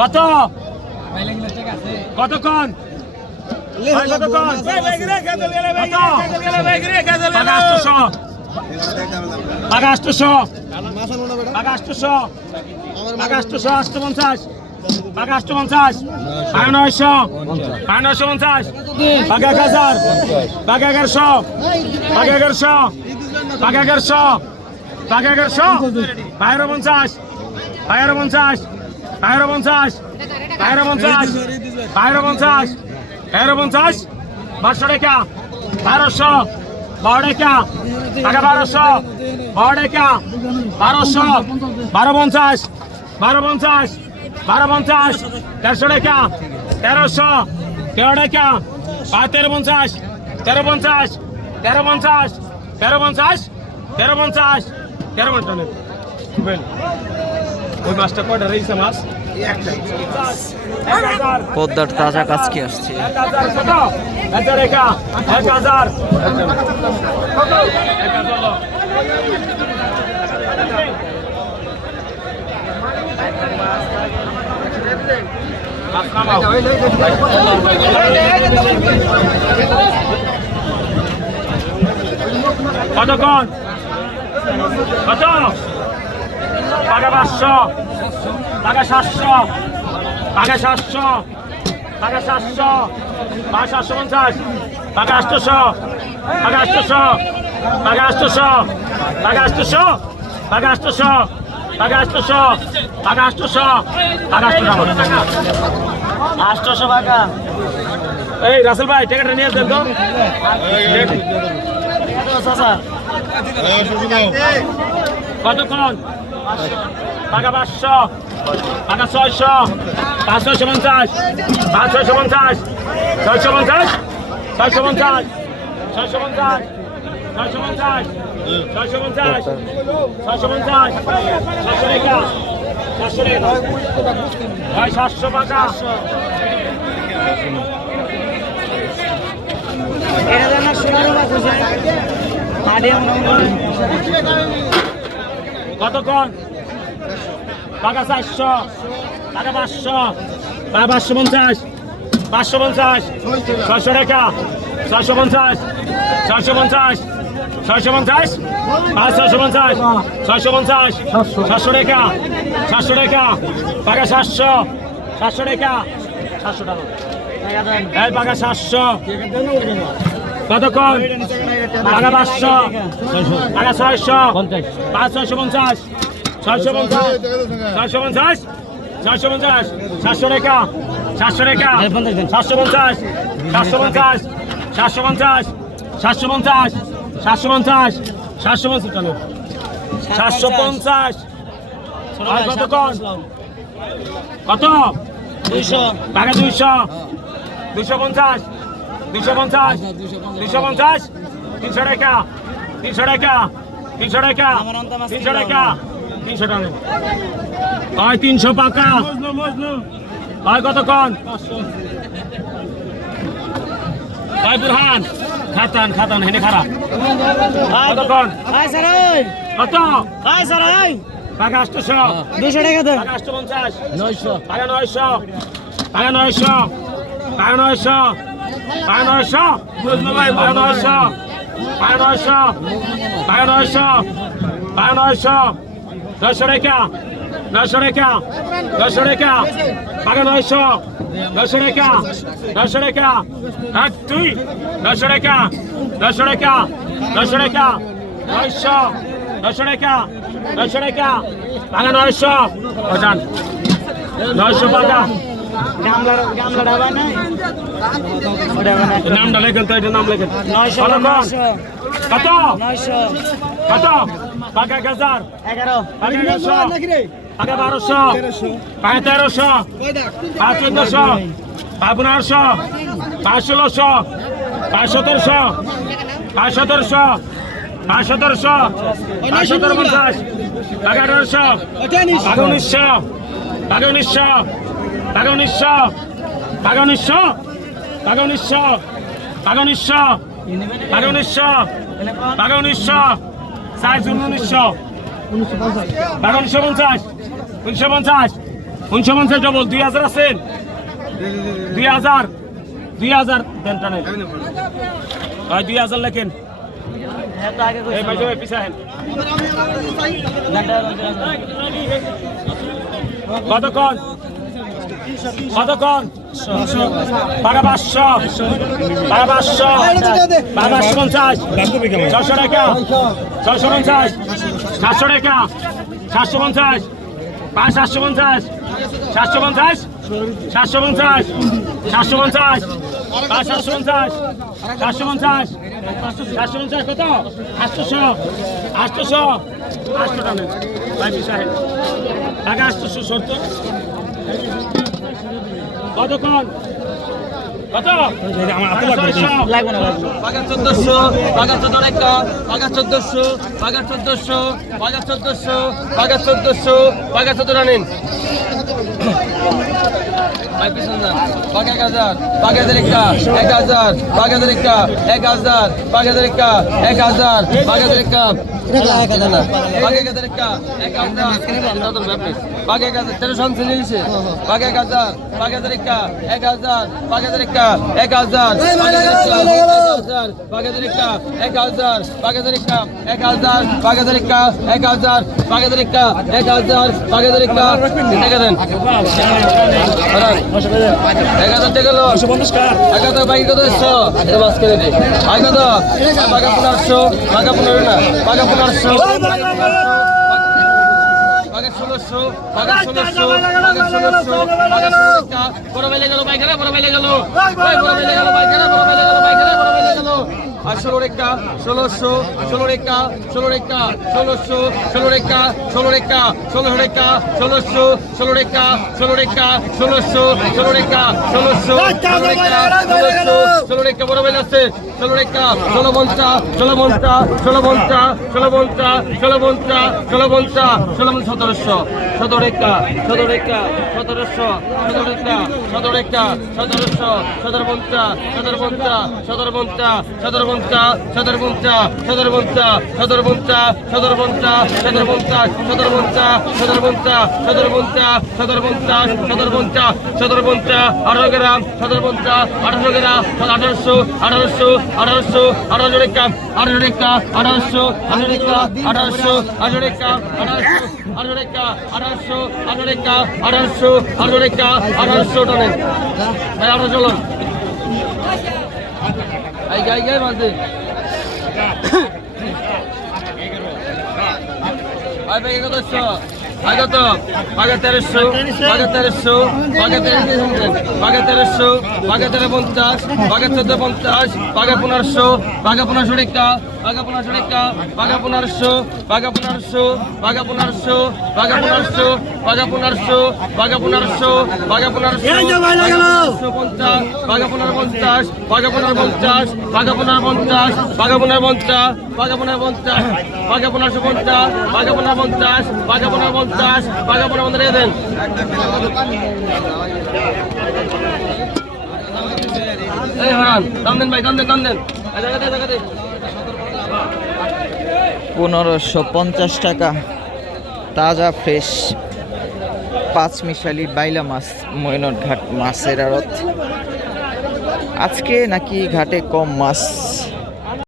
কত কতক্ষণ আগাষ্টশো আগাষ্টশো আগাষ্টশো আষ্ট পঞ্চাশ বাঘ আষ্ট পঞ্চাশ বাঘ নয়শো বাঘ নয়শো পঞ্চাশ বাঘ এক হাজার বাঘ এগারোশো বাঘ এগারোশো বাঘ এগারোশো বাঘ এগারোশো বাইরো পঞ্চাশ বাইরো পঞ্চাশ বাইরো পঞ্চাশ বাইরো পঞ্চাশ বাইরো পঞ্চাশ তেরো পঞ্চাশ বারোশো টাকা বারোশো বারো টাকা টাকা বারোশো বারো টাকা বারোশো বারো পঞ্চাশ বারো পঞ্চাশ বারো পঞ্চাশ তেরোশো টাকা তেরোশো তেরো টাকা আর তেরো পঞ্চাশ তেরো পঞ্চাশ তেরো পঞ্চাশ তেরো পঞ্চাশ তেরো পঞ্চাশ তেরো পঞ্চাশ ওই মাছটা কয়টা রয়েছে মাছ পদ্মার তাজা কাছকে আসছে কতক্ষণ কত টাকা পাঁচশো টাকা সাতশো টাকা সাতশো টাকা সাতশো টাকা সাতশো পঞ্চাশ টাকা আটশোশো টাকা আটশোশো টাকা আটশোশো টাকা আটশোশো টাকা আটশোশো টাকা আটশোশো টাকা আটশোশো টাকা। আটশোশো আটশোশো টাকা। এই রাসেল ভাই টিকিটটা নিয়ে দেন তো? কতক্ষণ? টাকা পাঁচশো। টাকা ছয়শো। পাঁচশো পঞ্চাশ। পাঁচশো পঞ্চাশ। ছয়শো পঞ্চাশ। ছয়শো পঞ্চাশ। ছয়শো পঞ্চাশ। ছয়শো পঞ্চাশ। ছয়শো পঞ্চাশ। ছয়শো পঞ্চাশ। ছয়শো টাকা। ছয়শো টাকা। সাতশো টাকা এটা না সোনার মাছ হয়েছে মাঠে কতক্ষণ? টাকা চারশো, টাকা পাঁচশো পাঁচশো পঞ্চাশ পাঁচশো পঞ্চাশ, ছয়শো টাকা, ছয়শো পঞ্চাশ ছয়শো পঞ্চাশ ছয়শো পঞ্চাশ, পাঁচ, ছয়শো পঞ্চাশ ছয়শো পঞ্চাশ সাতশো টাকা সাতশো টাকা টাকা সাতশো সাতশো টাকা সাতশো টাকা। এই টাকা সাতশো। কতক্ষণ? টাকা পাঁচশো। টাকা ছয়শো। পাঁচ ছয়শো পঞ্চাশ। ছয়শো পঞ্চাশ। ছয়শো পঞ্চাশ। ছয়শো পঞ্চাশ। সাতশো টাকা সাতশো টাকা সাতশো পঞ্চাশ। সাতশো পঞ্চাশ। সাতশো পঞ্চাশ। সাতশো পঞ্চাশ। সাতশো পঞ্চাশ। সাতশো পঞ্চাশ। চলো। সাতশো পঞ্চাশ। কতক্ষণ? কত? দুইশো। টাকা দুইশো। দুইশো পঞ্চাশ। দুইশো পঞ্চাশ দুইশো পঞ্চাশ তিনশো টাকা তিনশো টাকা তিনশো টাকা তিনশো টাকা তিনশো টাকা। হয় তিনশো পাকা। হয় কতক্ষণ? হয় বুরহান। খাতান খাতান হেনে খারাপ কতক্ষণ? কত? টাকা আটশোশো দুইশো টাকা দেন। আটশো পঞ্চাশ। নয়শো। টাকা নয়শো। টাকা নয়শো। টাকা নয়শো। বারোশো বুঝলো ভাই বারোশো বারোশো বারোশো বারোশো নশো রেখা নশো রেখা নশো রেখা আগে নয়শো নশো রেখা নশো রেখা এক দুই নশো রেখা নশো রেখা নশো রেখা নয়শো নশো রেখা নশো রেখা আগে নয়শো নয়শো পাতা নামটা লেখেন তো এটা নাম লেখেন। কত কত পাকা গাজার। এগারো। পাকা বারোশো। পাঁচ তেরোশো। পাঁচ চোদ্দশো। পাঁচ পনেরোশো। পাঁচ ষোলোশো। পাঁচ সতেরোশো। পাঁচ সতেরোশো। পাঁচ সতেরোশো। পাঁচ সতেরো পঞ্চাশ। পাকা আঠারোশো। পাকা উনিশশো। পাকা উনিশশো। উনিশশো পঞ্চাশ ডবল দুই হাজার আছেন দুই হাজার দুই হাজার, দেন দুই হাজার লেখেন। কতক্ষণ? কতক্ষণ বারো পাঁচশো বারো পাঁচশো বারো পাঁচশো পঞ্চাশ ছশো টাকা ছশো পঞ্চাশ, সাতশো টাকা, সাতশো পঞ্চাশ, পাঁচ সাতশো পঞ্চাশ সাতশো পঞ্চাশ সাতশো পঞ্চাশ সাতশো পঞ্চাশ, পাঁচ সাতশো পঞ্চাশ সাতশো পঞ্চাশ সাতশো পঞ্চাশ কত? আটশোশো আটশোশো, আটশো টাকা। ভাই সাহেব টাকা আটশোশো সত্তর। কতক্ষণ কত। লাগবে না বাঘা চোদ্দশো বাঘা চোদ্দ রেখা বাঘা চোদ্দশো বাঘা চোদ্দশো বাঘা চোদ্দশো বাঘা চোদ্দশো বাঘা চোদ্দ রানিন ভাই পিছন যান বাঘ এক হাজার পাঁচ হাজার তেরোশো উনচল্লিশ এক হাজার পাঁচ এক হাজার পাঁচ হাজার এক হাজার পাঁচ এক হাজার পাঁচ হাজার এক হাজার পাঁচ হাজার এক হাজার পাঁচ হাজার এক হাজার পাঁচ হাজার দেন। এক হাজার টাকা লো এক হাজার বাইক কত এসছো? এটা বাস করে ষোলোশো বাঘা ষোলোশো বাঘা ষোলোশো বাঘা ষোলো টাকা বড় বেলে গেল বাইকারে বড় বেলে গেল। বড় বেলে গেল বাইকারে বড় বেলে গেল বাইকারে বড় বেলে গেল। আর ষোলো রেখা ষোলোশো ষোলো রেখা ষোলো রেখা ষোলোশো ষোলো রেখা ষোলো রেখা ষোলো রেখা ষোলোশো ষোলো রেখা ষোলো রেখা ষোলোশো ষোলো রেখা ষোলোশো ষোলো রেখা রেখা বড় বেলে আছে ষোলো রেখা ষোলো মঞ্চা ষোলো মঞ্চা ষোলো মঞ্চা ষোলো মঞ্চা ষোলো মঞ্চা ষোলো মঞ্চা ষোলো সতেরোশো সতেরো পঞ্চা পঞ্চা পঞ্চা পঞ্চা পঞ্চা সতেরো পঞ্চা সতেরো পঞ্চা সতেরো পঞ্চা সতেরো পঞ্চাশ সতেরো পঞ্চা সতেরো পঞ্চা সতেরো পঞ্চা সতেরো পঞ্চাশ সতেরো পঞ্চা সতেরো পঞ্চা আঠারো গ্রাম সতেরো পঞ্চা আঠারো গ্রাম আঠারোশো আঠারোশো আঠারোশো আঠারো রেখা আঠারো রেখা আঠারোশো আঠারো রেখা আঠারোশো আঠারো রেখা আঠারোশো আঠারো রেখা আঠারোশো আঠারো আঠারোশো আঠারো রেখা আঠারোশো টানে ভাই চলুন এই গাই গাই বাঁধে ভাই ভাই কত আগে তো আগে তেরোশো আগে তেরোশো আগে তেরোশো আগে তেরোশো আগে তেরো পঞ্চাশ আগে চোদ্দ পঞ্চাশ আগে পনেরোশো আগে পনেরোশো রেখা আগে পনেরোশো রেখা আগে পনেরোশো আগে পনেরোশো আগে পনেরোশো আগে পনেরোশো আগে পনেরোশো আগে পনেরোশো আগে পনেরোশো পঞ্চাশ আগে পনেরো পঞ্চাশ আগে পনেরো পঞ্চাশ আগে পনেরো পঞ্চাশ আগে পনেরো পঞ্চাশ আগে পনেরো পঞ্চাশ আগে পনেরোশো পঞ্চাশ আগে পনেরো পঞ্চাশ আগে পনেরো পঞ্চাশ আগে পনেরো পঞ্চাশ দেন। এই হারান দাম দেন ভাই দাম দেন দাম দেন এই জায়গাতে এই জায়গাতে পনেরোশো পঞ্চাশ টাকা। তাজা, ফ্রেশ, পাঁচ মিশালি বাইলা মাছ ময়নট ঘাট মাছের আড়ত। আজকে নাকি ঘাটে কম মাছ